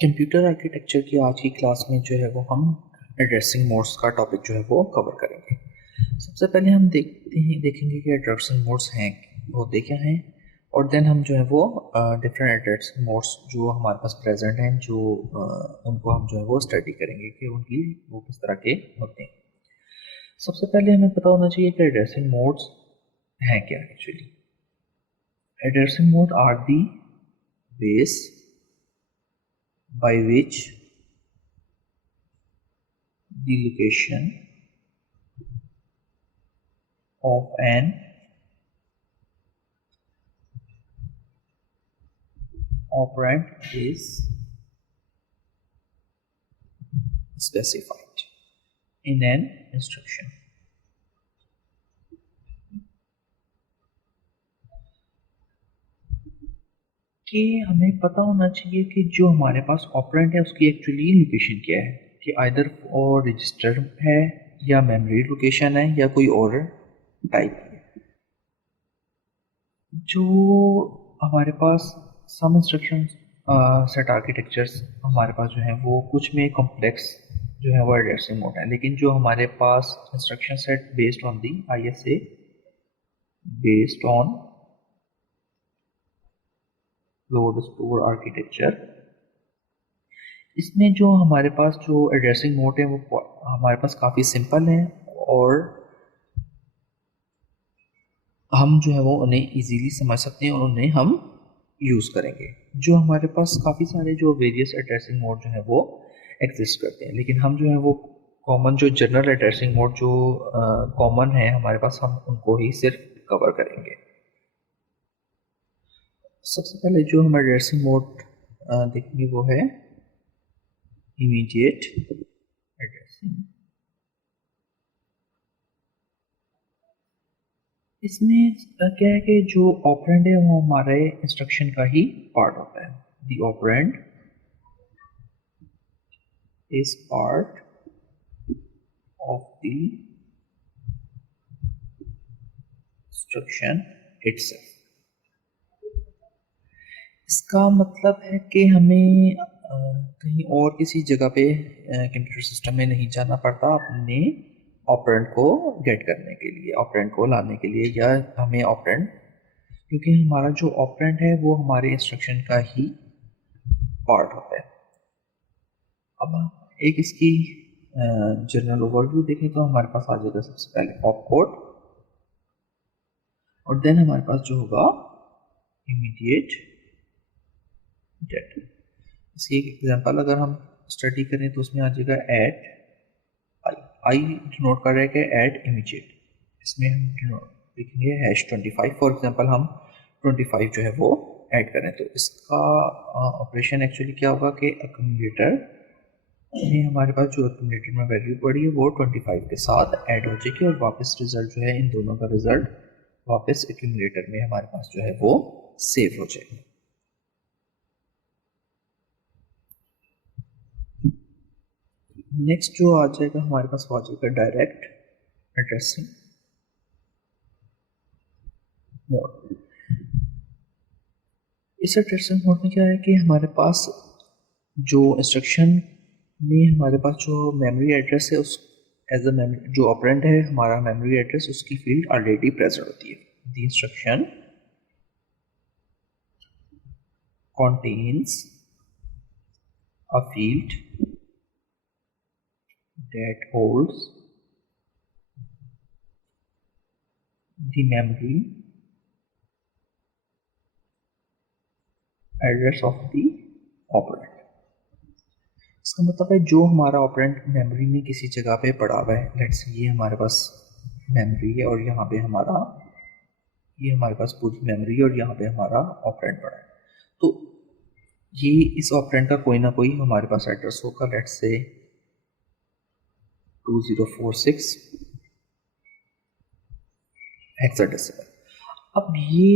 Computer architecture की आज की क्लास में जो है वो हम एड्रेसिंग मोड्स का टॉपिक जो है वो कवर करेंगे। सबसे पहले हम देखेंगे कि एड्रेसिंग मोड्स हैं वो क्या हैं, और देन हम जो है वो डिफरेंट एड्रेसिंग मोड्स जो हमारे पास प्रेजेंट हैं जो उनको हम जो है वो स्टडी करेंगे कि उनकी वो किस तरह के होते हैं। सबसे पहले हमें पता होना चाहिए कि एड्रेसिंग मोड्स हैं क्या actually. Addressing mode are the ways by which the location of an operand is specified in an instruction. कि हमें पता होना चाहिए कि जो हमारे पास ऑपरेंड है उसकी एक्चुअली लोकेशन क्या है, कि आइदर और रजिस्टर है या मेमोरी लोकेशन है या कोई और टाइप है। जो हमारे पास सम इंस्ट्रक्शन सेट आर्किटेक्चर्स हमारे पास जो है वो कुछ में कॉम्प्लेक्स जो है वो एड्रेसिंग मोड है, लेकिन जो हमारे पास instruction set based on the ISA based on load store architecture, इसमें जो हमारे पास जो एड्रेसिंग मोड है वो हमारे पास काफ़ी सिंपल है और हम जो है वो उन्हें इजीली समझ सकते हैं और उन्हें हम यूज़ करेंगे। जो हमारे पास काफ़ी सारे जो वेरियस एड्रेसिंग मोड जो है वो एग्जिस्ट करते हैं, लेकिन हम जो है वो कॉमन जो जनरल एड्रेसिंग मोड जो कॉमन है हमारे पास, हम उनको ही सिर्फ कवर करेंगे। सबसे पहले जो हम एड्रेसिंग मोड देखेंगे वो है इमीडिएट एड्रेसिंग। इसमें क्या है कि जो ऑपरेंड है वो हमारे इंस्ट्रक्शन का ही पार्ट होता है। The operand is part of the instruction itself. इसका मतलब है कि हमें कहीं और किसी जगह पे कंप्यूटर सिस्टम में नहीं जाना पड़ता अपने ऑपरेंड को गेट करने के लिए, ऑपरेंड को लाने के लिए, या हमें ऑपरेंड, क्योंकि हमारा जो ऑपरेंड है वो हमारे इंस्ट्रक्शन का ही पार्ट होता है। अब एक इसकी जनरल ओवरव्यू देखें तो हमारे पास आ जाएगा सबसे पहले ऑपकोड, और देन हमारे पास जो होगा इमीडिएट डेट। इसकी एक एग्जांपल अगर हम स्टडी करें तो उसमें आ जाएगा एट आई डिनोट कर रहा है कि एट इमीडिएट। इसमें हम लिखेंगे #25 फॉर एग्जांपल, हम 25 जो है वो ऐड करें तो इसका ऑपरेशन एक्चुअली क्या होगा कि अक्यूमुलेटर में हमारे पास जो अक्यूमुलेटर में वैल्यू पड़ी है वो 25 के साथ ऐड हो जाएगी और वापस रिजल्ट जो है इन दोनों का रिजल्ट वापस अक्यूमुलेटर में हमारे पास जो है वो सेव हो जाएगा। नेक्स्ट जो आ जाएगा हमारे पास आ जाएगा डायरेक्ट एड्रेसिंग मोड। इस एड्रेसिंग मोड में क्या है कि हमारे पास जो इंस्ट्रक्शन में हमारे पास जो मेमोरी एड्रेस है उस एज अ मेमोरी जो ऑपरेंड है हमारा मेमोरी एड्रेस, उसकी फील्ड ऑलरेडी प्रेजेंट होती है। The instruction contains a field that holds the memory address of the operand। इसका मतलब है जो हमारा ऑपरेंड मेमोरी में किसी जगह पे पड़ा हुआ है, लेट्स ये हमारे पास मेमोरी है और यहाँ पे ये हमारे पास पूरी मेमोरी है और यहाँ पे हमारा ऑपरेंड पड़ा है, तो ये इस ऑपरेंड का कोई ना कोई हमारे पास एड्रेस होगा, लेट्स से 2046 हेक्साडेसिमल। अब ये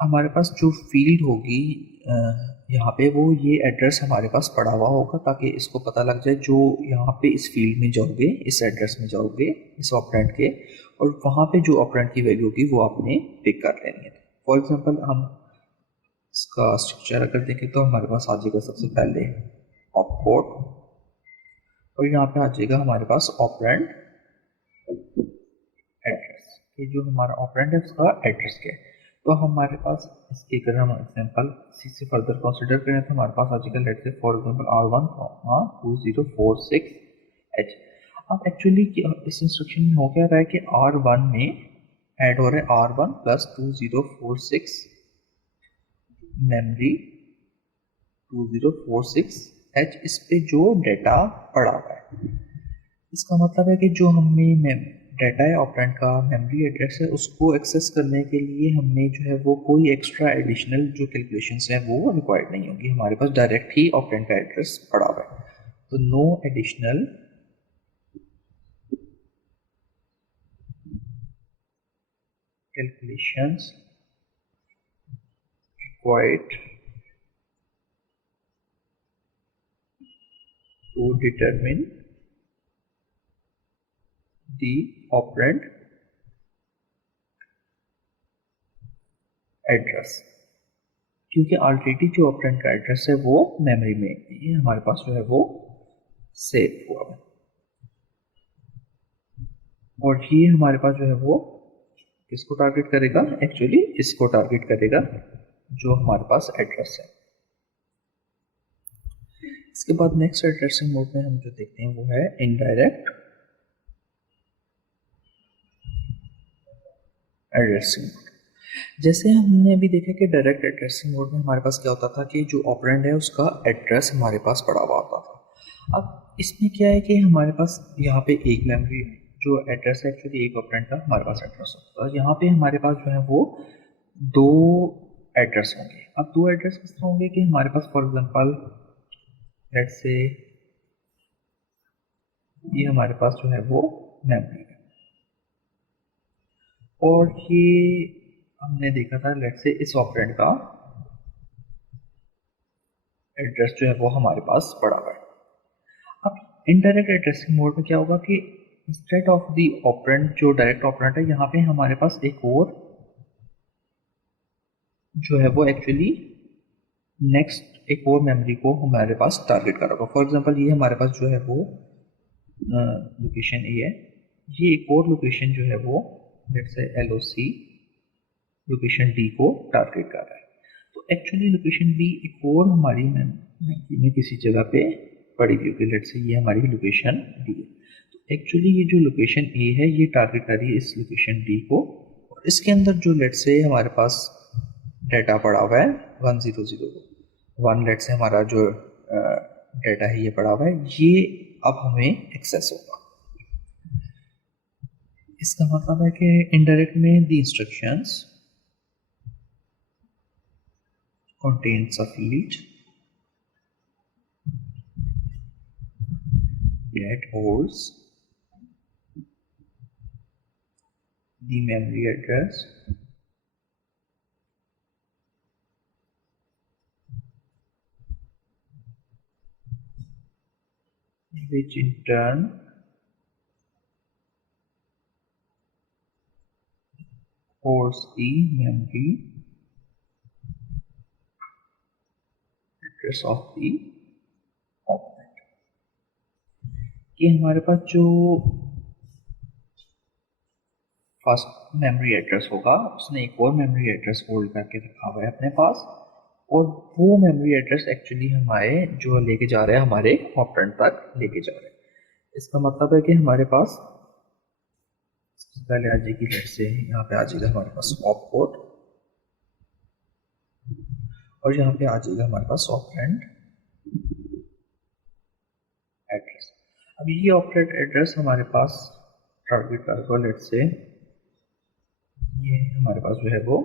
हमारे पास जो फील्ड होगी यहाँ पे वो ये एड्रेस हमारे पास पड़ा हुआ होगा, ताकि इसको पता लग जाए जो यहाँ पे इस फील्ड में जाओगे, इस एड्रेस में जाओगे इस ऑपरेंड के, और वहाँ पे जो ऑपरेंड की वैल्यू होगी वो आपने पिक कर लेनी है। फॉर एग्जांपल हम इसका स्ट्रक्चर अगर देखें तो हमारे पास आ जाएगा सबसे पहले ऑपकोड, और यहाँ पे आ जाएगा हमारे पास ऑपरेंड एड्रेस। ये जो हमारा ऑपरेंड है उसका एड्रेस क्या है। तो हमारे पास इसके अगर हम एग्जांपल इसी से फर्दर कंसीडर करें तो हमारे पास आ जाएगा let's say for example R1 2046H। अब एक्चुअली इस इंस्ट्रक्शन में हो क्या रहा है कि R1 में ऐड हो रहा है R1 प्लस 2046 मेमोरी 2046H, इस पे जो डेटा पड़ा हुआ है। इसका मतलब है कि जो हमें डेटा है ऑपरेंड का मेमोरी एड्रेस है उसको एक्सेस करने के लिए हमें जो है वो कोई एक्स्ट्रा एडिशनल जो कैलकुलेशंस हैं वो रिक्वायर्ड नहीं होगी, हमारे पास डायरेक्ट ही ऑपरेंड का एड्रेस पड़ा हुआ है। तो no additional calculations required to determine the operand address, क्योंकि ऑलरेडी जो ऑपरेंड का एड्रेस है वो मेमोरी में ये हमारे पास जो है वो सेव हुआ है, और ये हमारे पास जो है वो किसको टारगेट करेगा, एक्चुअली इसको टारगेट करेगा जो हमारे पास एड्रेस है। इसके बाद नेक्स्ट एड्रेसिंग मोड में हम जो देखते हैं वो है इनडायरेक्ट एड्रेसिंग मोड। जैसे हमने अभी देखा कि डायरेक्ट एड्रेसिंग मोड में हमारे पास क्या होता था कि जो ऑपरेंड है उसका एड्रेस हमारे पास पड़ा हुआ होता था। अब इसमें क्या है कि हमारे पास यहाँ पे एक मेमोरी जो एड्रेस है एक्चुअली एक ऑपरेंड का हमारे पास एड्रेस होता है, यहाँ पे हमारे पास जो है वो दो एड्रेस होंगे। अब दो एड्रेस किस तरह होंगे कि हमारे पास फॉर एग्जांपल लेट्स से ये हमारे पास जो है वो मेमोरी है, और ये हमने देखा था लेट्स से इस ऑपरेंड का एड्रेस जो है वो हमारे पास पड़ा हुआ है। अब इनडायरेक्ट एड्रेसिंग मोड में क्या होगा कि इंस्टेड ऑफ द ऑपरेंड जो डायरेक्ट ऑपरेंड है यहाँ पे हमारे पास एक और जो है वो एक्चुअली नेक्स्ट एक और मेमोरी को हमारे पास टारगेट कर होगा। फॉर एग्जांपल ये हमारे पास जो है वो लोकेशन ए है, ये एक और लोकेशन जो है वो let's say LOC location D को टारगेट कर रहा है। तो एक्चुअली लोकेशन बी एक और हमारी में किसी जगह पे पड़ी हुई होगी, लेट्स से ये हमारी लोकेशन डी है। तो एक्चुअली ये जो लोकेशन ए है ये टारगेट कर रही है इस लोकेशन डी को, और इसके अंदर जो लेट्स से हमारे पास डेटा पड़ा हुआ है 1001 लेट्स से हमारा जो डेटा है ये पड़ा हुआ है, ये अब हमें एक्सेस होगा। इसका मतलब है कि इनडायरेक्ट में the instructions contains a field that holds the memory address which in turn holds the memory address of the operand. ये हमारे पास जो फर्स्ट मेमोरी एड्रेस होगा उसने एक और मेमोरी एड्रेस होल्ड करके रखा हुआ है अपने पास, और वो मेमोरी एड्रेस एक्चुअली हमारे जो लेके जा रहे हैं हमारे ऑपरेंड तक लेके जा रहे हैं। इसका मतलब है कि हमारे पास पहले आ जाएगी लेट्स से यहाँ पे आ जाएगा हमारे पास ऑपकोड, और यहाँ पे आ जाएगा हमारे पास ऑपरेंड एड्रेस। अब ये ऑपरेंड एड्रेस हमारे पास टारगेट करेगा लेट्स से ये हमारे पास जो है वो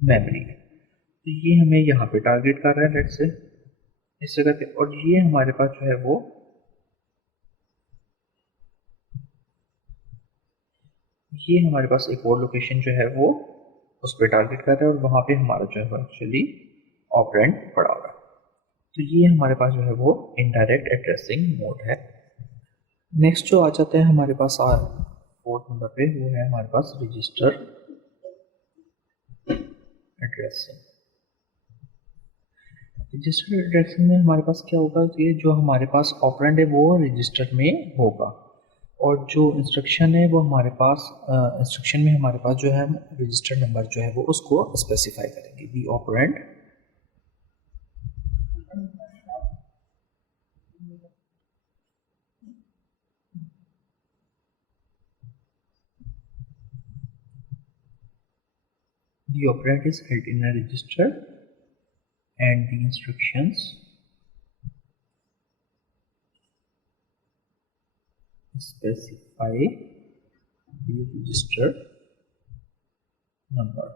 मेमोरी है, तो ये हमें यहाँ पे टारगेट कर रहा है लेट्स से इस जगह पे, और ये हमारे पास जो है वो ये हमारे पास एक और लोकेशन जो है वो उस पर टारगेट कर रहा है, और वहाँ पे हमारा जो है वो एक्चुअली ऑपरेंड पड़ा हुआ है। तो ये हमारे पास जो है वो इनडायरेक्ट एड्रेसिंग मोड है। नेक्स्ट जो आ जाता है हमारे पास फोर्थ नंबर पे वो है हमारे पास रजिस्टर एड्रेसिंग। रजिस्टर एड्रेसिंग में हमारे पास क्या होगा कि जो हमारे पास ऑपरेंड है वो रजिस्टर में होगा, और जो इंस्ट्रक्शन है वो हमारे पास इंस्ट्रक्शन में हमारे पास जो है हम रजिस्टर नंबर जो है वो उसको स्पेसिफाई करेंगे। दी operand is held in a register and the instructions specify the register number।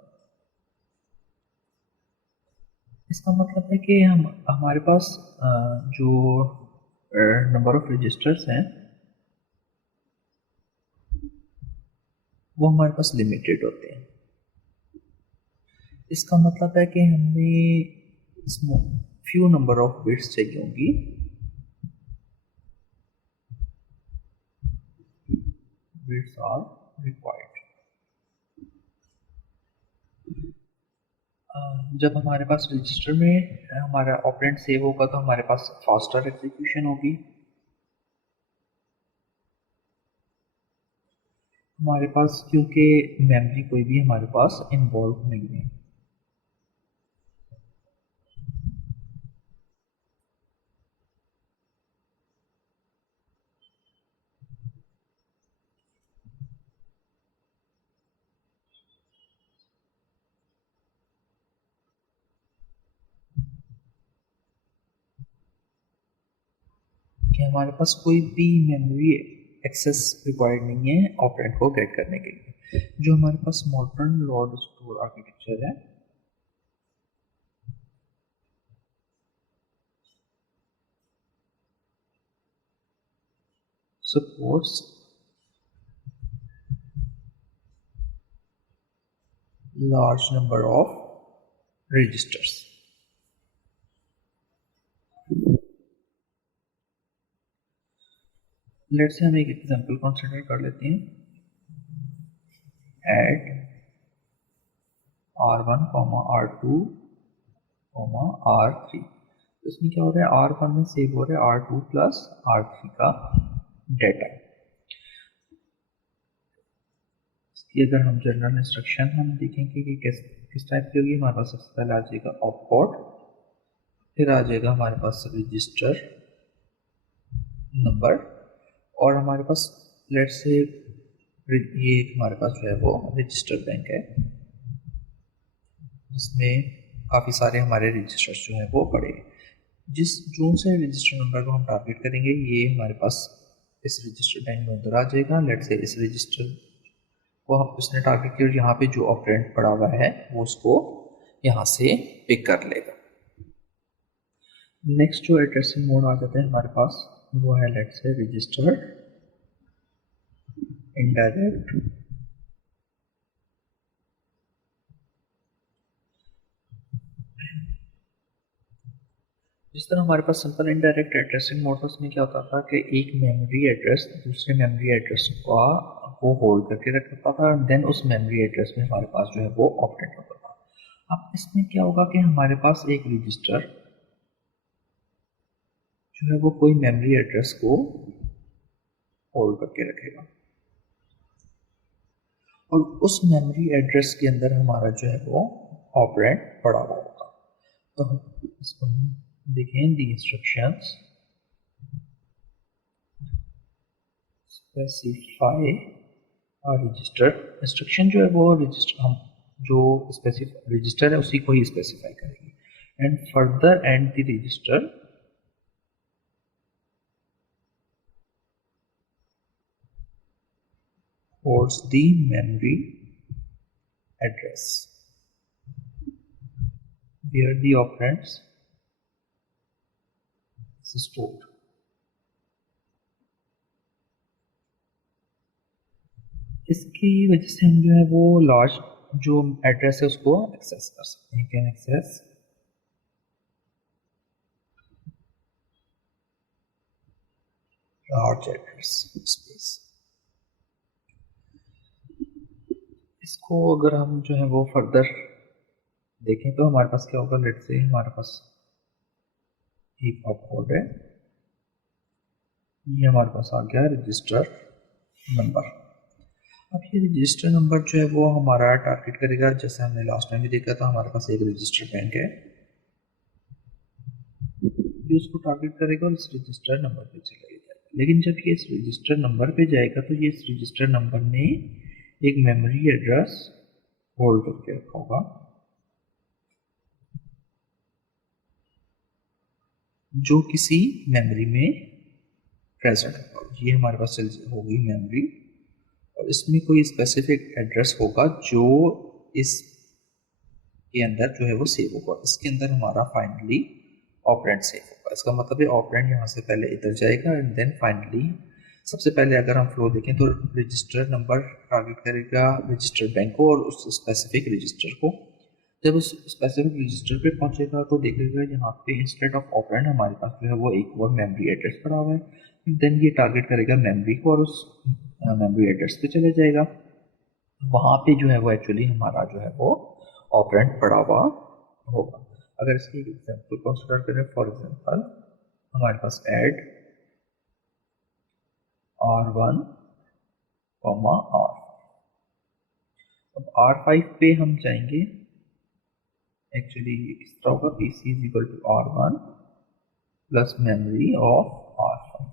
इसका मतलब है कि हम हमारे पास जो नंबर ऑफ रजिस्टर्स हैं वो हमारे पास लिमिटेड होते हैं। इसका मतलब है कि हमें फ्यू नंबर ऑफ बिट्स चाहिए होंगी बिट्स आर रिक्वायर्ड। जब हमारे पास रजिस्टर में हमारा ऑपरेंड सेव होगा तो हमारे पास फास्टर एग्जीक्यूशन होगी। हमारे पास क्योंकि मेमोरी कोई भी हमारे पास इन्वॉल्व नहीं है। कि हमारे पास कोई भी मेमोरी एक्सेस रिक्वायर्ड नहीं है ऑपरेंड को गेट करने के लिए। जो हमारे पास मॉडर्न लोड स्टोर आर्किटेक्चर है supports large number of registers। Let's say हम एक एग्जांपल कंसीडर कर लेते हैं। Add R1, R2, R3। इसमें क्या हो रहा है, R1 में सेव हो रहा है R2 प्लस R3 का डेटा। इसकी अगर हम जनरल इंस्ट्रक्शन हम देखेंगे कि किस टाइप की होगी, हमारे पास सबसे पहले आ जाएगा ऑपकोड, फिर आ जाएगा हमारे पास रजिस्टर नंबर, और हमारे पास लेट्स से ये हमारे पास जो है वो रजिस्टर बैंक है जिसमें काफ़ी सारे हमारे रजिस्टर्स जो हैं वो पड़े। जोन से रजिस्टर नंबर को हम टारगेट करेंगे ये हमारे पास इस रजिस्टर बैंक में उधर आ जाएगा। लेट्स से इस रजिस्टर को हम उसने टारगेट किया और यहाँ पे जो ऑपरेंड पड़ा हुआ है वो उसको यहाँ से पिक कर लेगा। नेक्स्ट जो एड्रेसिंग मोड आ जाता है हमारे पास वो है लेट्स से रजिस्टर इनडायरेक्ट जिस तरह हमारे पास सिंपल इनडायरेक्ट एड्रेसिंग मोड था उसमें क्या होता था कि एक मेमोरी एड्रेस दूसरे मेमोरी एड्रेस का वो होल्ड करके रखता था, देन उस मेमोरी एड्रेस में हमारे पास जो है वो ऑपरेट होता था। अब इसमें क्या होगा कि हमारे पास एक रजिस्टर जो है वो कोई मेमोरी एड्रेस को होल्ड करके रखेगा और उस मेमोरी एड्रेस के अंदर हमारा जो है वो ऑपरेंड पड़ा हुआ होगा। तो इसको देखें, दी इंस्ट्रक्शंस स्पेसिफाई रजिस्टर। इंस्ट्रक्शन जो है वो रजिस्टर हम जो स्पेसिफाई रजिस्टर है उसी को ही स्पेसिफाई करेंगे। And further and the register towards the memory address where the operands is stored। इसकी वजह से हम जो है वो लार्ज जो एड्रेस है उसको एक्सेस कर सकते हैं। Can access large address space. इसको अगर हम जो है वो फर्दर देखें तो हमारे पास क्या होगा, लेट्स से हमारे पास एक ऑपकोड है, ये हमारे पास आ गया रजिस्टर नंबर। अब ये रजिस्टर नंबर जो है वो हमारा टारगेट करेगा, जैसे हमने लास्ट टाइम भी देखा था, हमारे पास एक रजिस्टर बैंक है, ये उसको टारगेट करेगा और इस रजिस्टर नंबर पे चला जाएगा। लेकिन जब ये इस रजिस्टर नंबर पे जाएगा तो ये इस रजिस्टर नंबर ने एक मेमोरी एड्रेस होल्ड करके रखा होगा, जो किसी मेमोरी में प्रेजेंट होगा। ये हमारे पास होगी मेमोरी, और इसमें कोई स्पेसिफिक एड्रेस होगा जो इस के अंदर जो है वो सेव होगा। इसके अंदर हमारा फाइनली ऑपरेंड सेव होगा। इसका मतलब है ऑपरेंड यहाँ से पहले इधर जाएगा एंड देन फाइनली सबसे पहले अगर हम फ्लो देखें तो रजिस्टर नंबर टारगेट करेगा रजिस्टर बैंक को और उस स्पेसिफिक रजिस्टर को। जब उस स्पेसिफिक रजिस्टर पे पहुंचेगा तो देखेगा यहाँ पे इंस्टेड ऑफ ऑपरेंड हमारे पास जो है वो एक और मेमोरी एड्रेस पड़ा हुआ है। देन ये टारगेट करेगा मेमोरी को और उस मेमोरी एड्रेस पे चले जाएगा। वहाँ पे जो है वो एक्चुअली हमारा जो है वो ऑपरेंड पड़ा हुआ होगा। अगर इसकी एग्जांपल कंसीडर करें, फॉर एग्जांपल हमारे पास ऐड R1, R। अब R5 पे हम जाएंगे, एक्चुअली किस तरह होगा, PC is equal to R1 plus memory of R5।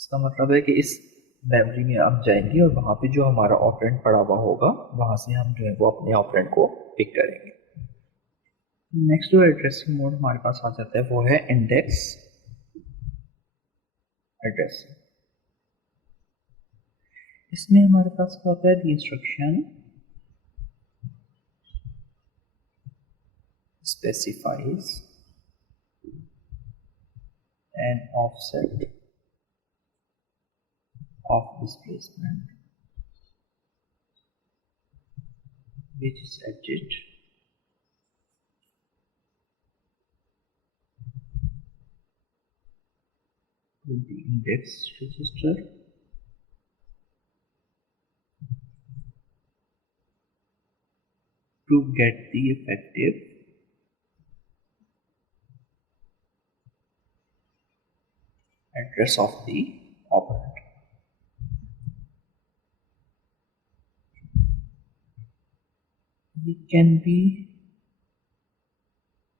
इसका मतलब है कि इस मेमोरी में आप जाएंगे और वहाँ पे जो हमारा ऑपरेंड पड़ा हुआ होगा वहाँ से हम जो है वो अपने ऑपरेंड को पिक करेंगे। नेक्स्ट जो एड्रेसिंग मोड हमारे पास आ जाता है वो है इंडेक्स एड्रेसिंग। इसमें हमारे पास क्या होता है, the instruction specifies an offset of displacement which is added to the index register to get the effective address of the operand. It can be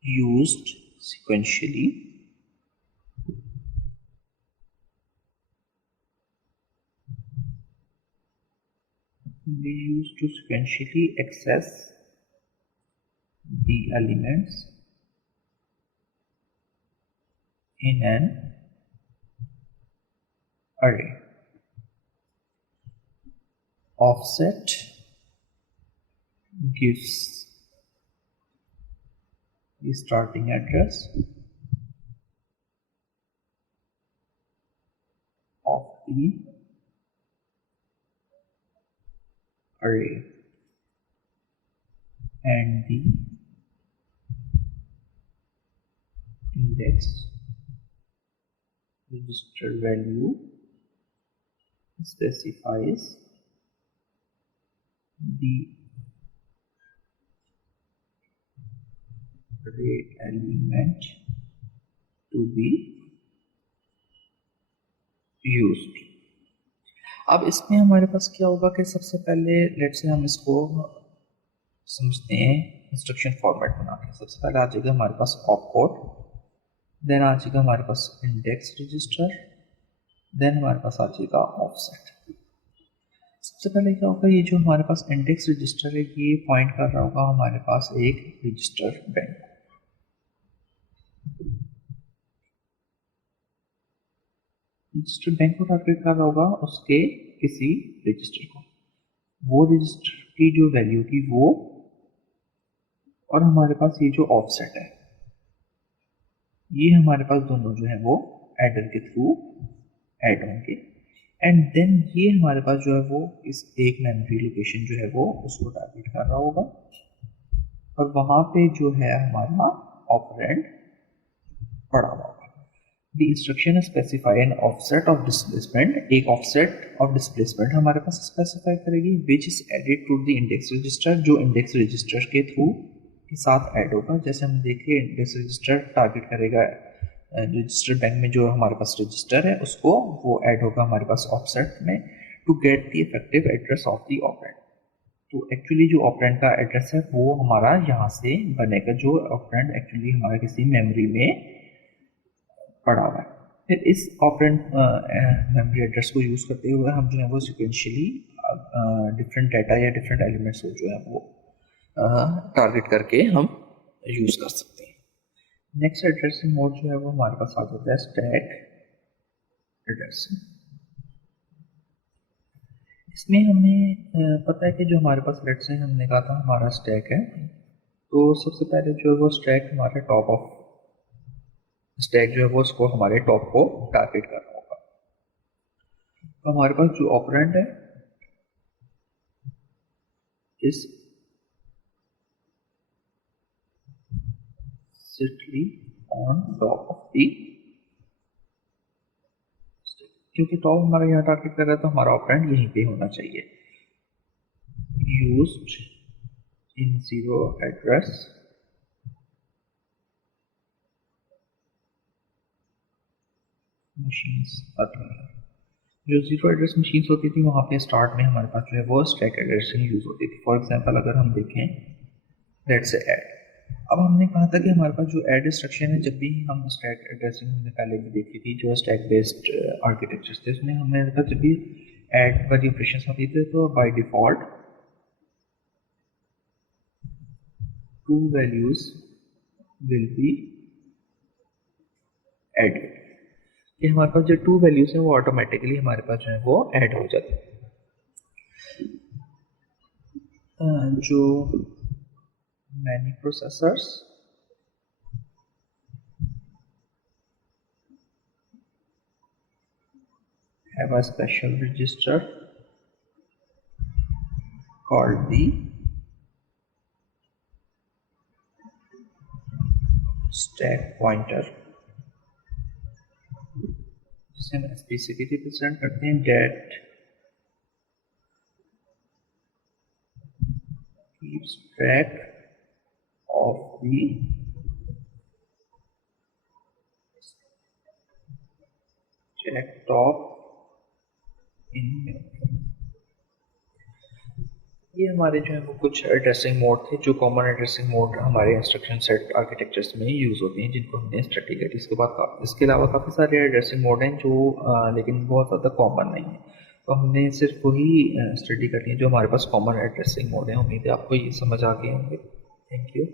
used sequentially to sequentially access the elements in an array. Offset gives the starting address of the array and the index register value specifies the array element to be used. अब इसमें हमारे पास क्या होगा कि सबसे पहले let's say हम इसको समझते हैं इंस्ट्रक्शन फॉर्मेट बना के। सबसे पहले आ जाएगा हमारे पास ऑपकोड, देन आ जाएगा हमारे पास इंडेक्स रजिस्टर, देन हमारे पास आ जाएगा ऑफसेट। सबसे पहले क्या होगा, ये जो हमारे पास इंडेक्स रजिस्टर है ये पॉइंट कर रहा होगा हमारे पास एक रजिस्टर बैंक। रजिस्टर बैंक को टारगेट कर रहा होगा उसके किसी रजिस्टर को, वो रजिस्टर की जो वैल्यू थी वो, और हमारे पास ये जो ऑफसेट है ये हमारे पास दोनों जो है वो एडर के थ्रू ऐड होंगे। एंड देन ये हमारे पास जो है वो इस एक मेमोरी लोकेशन जो है वो उसको टारगेट कर रहा होगा और वहां पे जो है हमारा ऑपरेंड पड़ा हुआ होगा। The instruction specify an offset of displacement, एक offset of displacement हमारे पास स्पेसिफाई करेगी which is added to the index register, जो index register के थ्रू के साथ ऐड होगा। जैसे हम देखिए इंडेक्स रजिस्टर टारगेट करेगा रजिस्टर बैंक में जो हमारे पास रजिस्टर है उसको वो ऐड होगा हमारे पास ऑफसेट में to get the effective address of the operand. तो एक्चुअली जो ऑपरेंड का एड्रेस है वो हमारा यहाँ से बनेगा, जो ऑपरेंड एक्चुअली हमारा किसी मेमोरी में पड़ा हुआ है। फिर इस ऑपरेंड मेमोरी एड्रेस को यूज़ करते हुए हम जो है वो सिक्वेंशियली डिफरेंट डाटा या डिफरेंट एलिमेंट्स को जो है वो टारगेट करके हम यूज़ कर सकते हैं। नेक्स्ट एड्रेसिंग मोड जो है वो हमारे पास आ जाता है स्टैक एड्रेसिंग। इसमें हमें पता है कि जो हमारे पास लेट्स से हमने कहा था हमारा स्टैक है, तो सबसे पहले जो है वो स्टैक हमारे टॉप ऑफ स्टैक जो है वो उसको हमारे टॉप को टारगेट करना होगा। तो हमारे पास जो ऑपरेंड है इस सिटली ऑन टॉप ऑफ दी, क्योंकि टॉप हमारा यहाँ टारगेट कर रहा है तो हमारा ऑपरेंड यहीं पे होना चाहिए। Used in zero address machines आती हैं। जो जीरो एड्रेस मशीन्स होती थी वहाँ पे स्टार्ट में हमारे पास जो है वो स्टैक एड्रेसिंग यूज होती थी। फॉर एग्जांपल अगर हम देखें लेट्स से ऐड, अब हमने कहा था कि हमारे पास जो ऐड इंस्ट्रक्शन है, जब भी हम स्टैक एड्रेसिंग हमने पहले भी देखी थी जो स्टैक बेस्ड आर्किटेक्चर्स थे उसमें हमने देखा जब भी ऐड वाली ऑपरेशन होती थी तो by default two values will be added, कि हमारे पास जो टू वैल्यूज हैं वो ऑटोमेटिकली हमारे पास जो है वो ऐड हो जाती है। जो many processors have a special register called the stack pointer, जिसे हम SPCT रिप्रेजेंट करते हैं, that keeps track of the stack top in memory। ये हमारे जो है वो कुछ एड्रेसिंग मोड थे जो कॉमन एड्रेसिंग मोड हमारे इंस्ट्रक्शन सेट आर्किटेक्चर्स में यूज़ होते हैं, जिनको हमने स्टडी करी। इसके अलावा काफ़ी सारे एड्रेसिंग मोड हैं जो लेकिन बहुत ज़्यादा कॉमन नहीं है, तो हमने सिर्फ वही स्टडी कर ली है जो हमारे पास कॉमन एड्रेसिंग मोड है। उम्मीद है आपको ये समझ आ गए होंगे। Thank you.